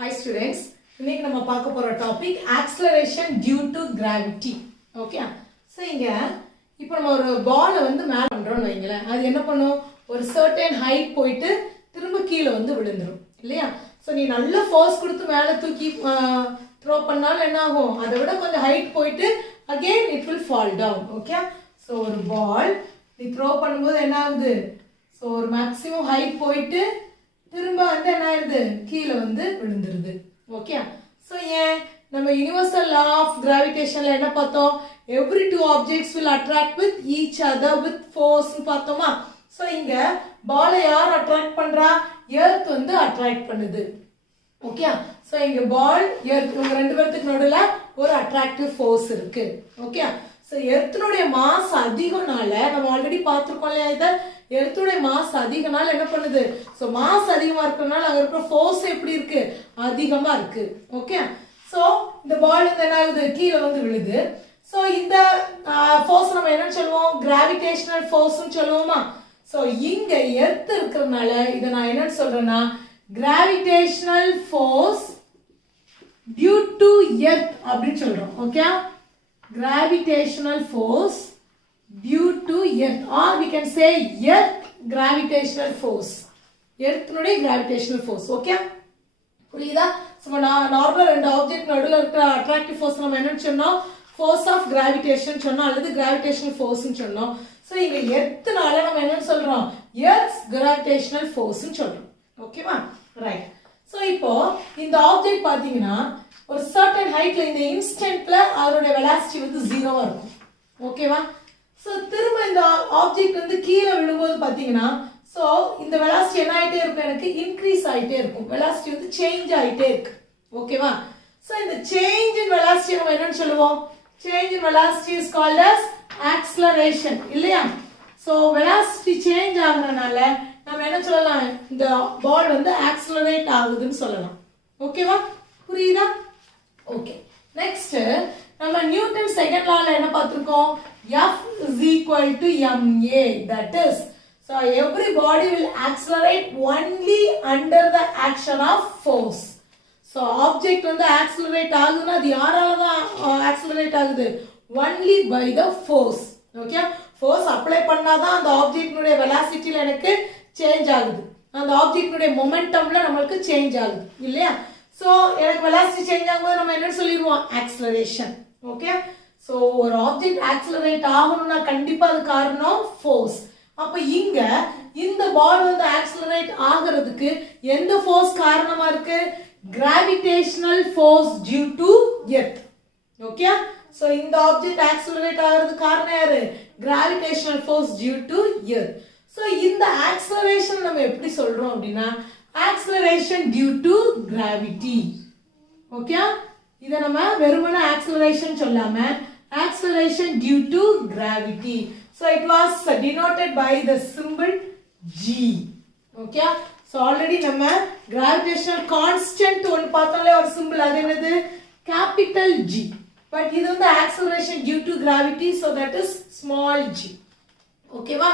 Hi students, இன்னைக்கு நம்ம பார்க்க போற topic acceleration due to gravity. Okay? So இங்க இப்போ நம்ம ஒரு பால் வந்து மேல பண்றோம்னு வைங்களேன். அது என்ன பண்ணும்? ஒரு certain height போயிட்டு திரும்ப கீழ வந்து விழுந்துரும். இல்லையா? So நீ நல்ல ஃபோர்ஸ் கொடுத்து மேல தூக்கி த்ரோ பண்ணாலும் என்ன ஆகும்? அதை விட கொஞ்சம் height போயிட்டு again it will fall down. Okay? So ஒரு பால் நீ த்ரோ பண்ணும்போது என்ன ஆகுது? So ஒரு maximum height போயிட்டு திரும்ப வந்து என்ன ஆயிருது கீழே வந்து விழுந்துருது ஓகே சோ ஏன் நம்ம யுனிவர்சல் லா ஆஃப் கிராவிடேஷன்ல என்ன பார்த்தோம் every two objects will attract with each other with force னு பார்த்தோமா சோ இங்க பால் யார் அட்ராக்ட் பண்றா எர்த் வந்து அட்ராக்ட் பண்ணுது ஓகே சோ இங்க பால் எர்த் இவங்க ரெண்டு பேருக்கு நடுவுல ஒரு அட்ராக்டிவ் ஃபோர்ஸ் இருக்கு ஓகே சோ எர்த்னுடைய மாஸ் அதிகம்னால நம்ம ஆல்ரெடி பார்த்திருக்கோம் இல்லையா இத எர்த்துடைய மாஸ் அதிகனால என்ன பண்ணுது சோ மாஸ் அதிகமா இருக்கறனால அங்க இருக்கிற ஃபோர்ஸ் எப்படி இருக்கு அதிகமா இருக்கு ஓகே சோ இந்த பால் வந்து என்ன ஆகுது கீழ வந்து விழுது சோ இந்த ஃபோர்ஸ் நம்ம என்ன சொல்லுவோம் கிராவிடேஷனல் ஃபோர்ஸ் னு சொல்லுவோமா சோ இங்க எர்த் இருக்கறனால இத நான் என்ன சொல்றேன்னா gravitational force due to earth அப்படி சொல்றோம் okay gravitational force due to earth or we can say earth gravitational force earth nude gravitational force okay புரியுதா சோ நார்மலா ரெண்டு ஆப்ஜெக்ட் நடுவுல இருக்கிற அட்ராக்டிவ் ஃபோர்ஸ் நம்ம என்ன சொன்னோம் force of gravitation சொன்னோம் அல்லது gravitational force னு சொன்னோம் சோ இங்க எர்த்னால நம்ம என்ன சொல்றோம் earth's gravitational force னு சொல்றோம் ஓகேவா ரைட் சோ இப்போ இந்த ஆப்ஜெக்ட் பாத்தீங்கன்னா ஒரு certain heightல இந்த இன்ஸ்டன்ட்ல அதோட velocity வந்து 0 ஆ இருக்கும் ஓகேவா சோ திரும்ப இந்த ஆப்ஜெக்ட் வந்து கீழ விழும்போது பாத்தீங்கன்னா சோ இந்த velocity என்ன ஆயிட்டே இருக்கும் எனக்கு இன்கிரீஸ் ஆயிட்டே இருக்கும் velocity வந்து சேஞ்ச் ஆயிட்டே இருக்கு ஓகேவா சோ இந்த சேஞ்ச் இன் velocity நம்ம என்னன்னு சொல்லுவோம் change in velocity is called as acceleration இல்லையா சோ velocity சேஞ்ச் ஆகுறனால நாம என்ன சொல்லலாம் இந்த பால் வந்து accelerate ஆகுதுன்னு சொல்லலாம் ஓகேவா புரியுதா ஓகே நெக்ஸ்ட் நம்ம நியூட்டன் செகண்ட் லால என்ன பார்த்திருக்கோம் F is equal to ma that is so every body will accelerate only under the action of force so object வந்து accelerate ஆகுதுன்னா அது யாரால தான் accelerate ஆகுது only by the force okay force apply பண்ணாதான் அந்த ஆப்ஜெக்ட்னுடைய velocityல எனக்கு சேஞ்ச் ஆகுது அந்த ஆப்ஜெக்ட்னுடைய மொமெண்டம்ல நமக்கு சேஞ்ச் ஆகுது இல்லையா சோ எனக்கு velocity சேஞ்ச் ஆகும்போது நம்ம என்ன சொல்லிடுவோம் acceleration ஓகே சோ ஒரு ஆப்ஜெக்ட் accelerate ஆகணும்னா கண்டிப்பா அது காரணம் force அப்ப இங்க இந்த பால் வந்து accelerate ஆகிறதுக்கு எந்த force காரணமா இருக்கு gravitational force due to earth okay so இந்த ஆப்ஜெக்ட் accelerate ஆகிறதுக்கு காரணம் யாரு gravitational force due to earth so இந்த acceleration நம்ம எப்படி சொல்றோம் அப்படினா acceleration due to gravity okay இத நம்ம வெறுமனே acceleration சொல்லாம acceleration due to gravity so it was denoted by the symbol g okay so already நம்ம gravitational constant ஒன்னு பார்த்தோம்ல ஒரு symbol அது என்னது capital G but இது வந்து acceleration due to gravity so that is small g ஓகேவா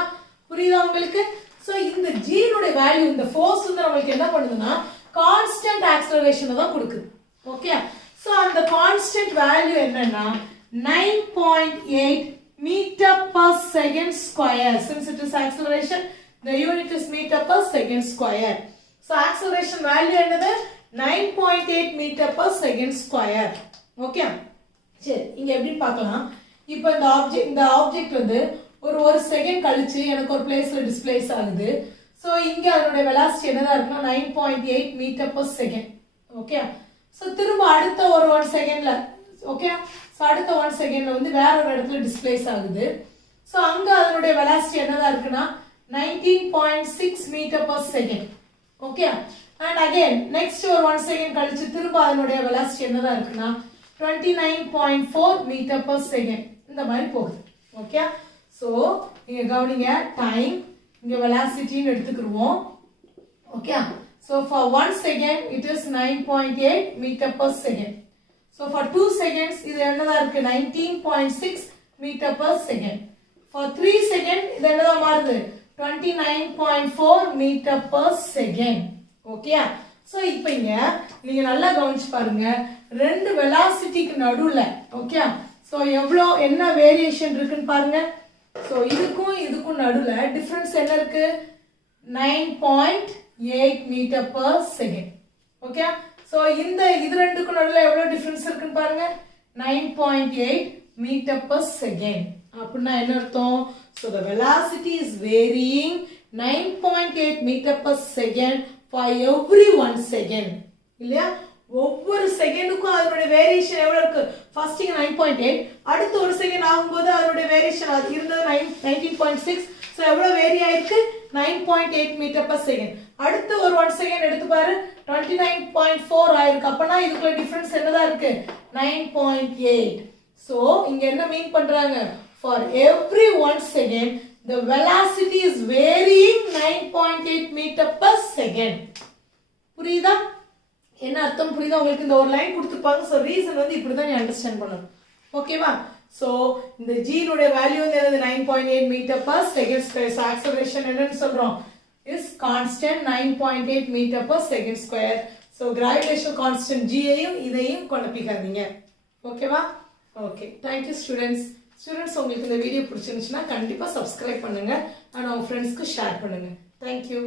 புரியுதா உங்களுக்கு சோ இந்த g னுடைய வேல்யூ இந்த ஃபோர்ஸ் வந்து நமக்கு என்ன பண்ணுதுன்னா கான்ஸ்டன்ட் ஆக்ஸலரேஷனை தான் கொடுக்குது ஓகே சோ அந்த கான்ஸ்டன்ட் வேல்யூ என்னன்னா 9.8 metre per second square since it is acceleration the unit is meter per second square so acceleration value என்னது 9.8 metre per second square okay சரி இங்க எப்படி பார்க்கலாம் இப்போ இந்த ஆப்ஜெக்ட் வந்து ஒரு செகண்ட் கழிச்சு எனக்கு ஒரு பிளேஸ்ல டிஸ்ப்ளேஸ் ஆகுது சோ இங்க அதோட velocity என்னதா இருக்குன்னா 9.8 metre per second okay so திரும்ப அடுத்த ஒரு 1 செகண்ட்ல ஓகே சோ அடுத்த 1 செகண்ட்ல வந்து வேற ஒரு இடத்துல டிஸ்ப்ளேஸ் ஆகுது சோ அங்க அதோட velocity என்னதா இருக்குன்னா 19.6 metre per second okay and again next ஒரு 1 செகண்ட் கழிச்சு திரும்ப அதோட velocity என்னதா இருக்குன்னா 29.4 மீட்டர் per second இந்த மாதிரி போகுது ஓகே சோ இங்க கவனிங்க டைம் இங்க velocity ன்னு எடுத்துக்குறோம் okay so for 1 second it is 9.8 meter per second so for 2 seconds இது என்னதா இருக்கு 19.6 meter per second for 3 second இது என்னதா மாறுது 29.4 meter per second okay so இப்போ இங்க நீங்க நல்லா கவனிச்சு பாருங்க, ரெண்டு வெலாசிட்டிக்கு நடுவில் ஓகே. ஸோ எவ்வளோ என்ன வேரியேஷன் இருக்குன்னு பாருங்க. ஸோ இதுக்கும் நடுவில் டிஃப்ரென்ஸ் என்ன இருக்கு? 9.8 metre per second okay. So இது ரெண்டுக்கும் நடுவில் எவ்வளோ டிஃப்ரென்ஸ் இருக்குன்னு பாருங்க, 9.8 மீட்டர் பர் செகண்ட். அப்படின்னா என்ன அர்த்தம்? So the velocity is varying 9.8 metre per second for every 1 second இல்லையா? ஒவ்வொரு செகண்டுக்கும் அதனுடைய வேரியேஷன் எவ்வளவு இருக்கு? ஃபர்ஸ்ட் இங்க 9.8, அடுத்து ஒரு செகண்ட் ஆகும்போது அதனுடைய வேரியேஷன் அது இருந்தது 19.6. சோ எவ்வளவு வேரி ஆயிருக்கு? 9.8 மீட்டர் per செகண்ட். அடுத்து ஒரு 1 செகண்ட் எடுத்து பாரு, 29.4 ஆயிருக்கு. அப்பனா இதுக்குள்ள டிஃபரன்ஸ் என்னதா இருக்கு? 9.8. சோ இங்க என்ன மீன் பண்றாங்க? For every 1 second the velocity is varying 9.8 meter per second. புரியுதா? என்ன அர்த்தம் புரியுதா உங்களுக்கு? இந்த ஒரு லைன் கொடுத்துப்பாங்க. சோ ரீசன் வந்து இப்படி தான் நீ அண்டர்ஸ்டாண்ட் பண்ணணும். ஓகேவா? சோ இந்த g உடைய வேல்யூ வந்து என்னது? 9.8 metre per second square. So acceleration என்னன்னு சொல்றோம்? is constant 9.8 meter per second square. So gravitational constant g ஐயும் இதையும் குழப்பிக்காதீங்க. ஓகேவா? Okay. Thank you students. Students, உங்களுக்கு இந்த வீடியோ பிடிச்சிருந்துச்சுன்னா கண்டிப்பா subscribe பண்ணுங்க and உங்க ஃப்ரெண்ட்ஸ்க்கு ஷேர் பண்ணுங்க. Thank you.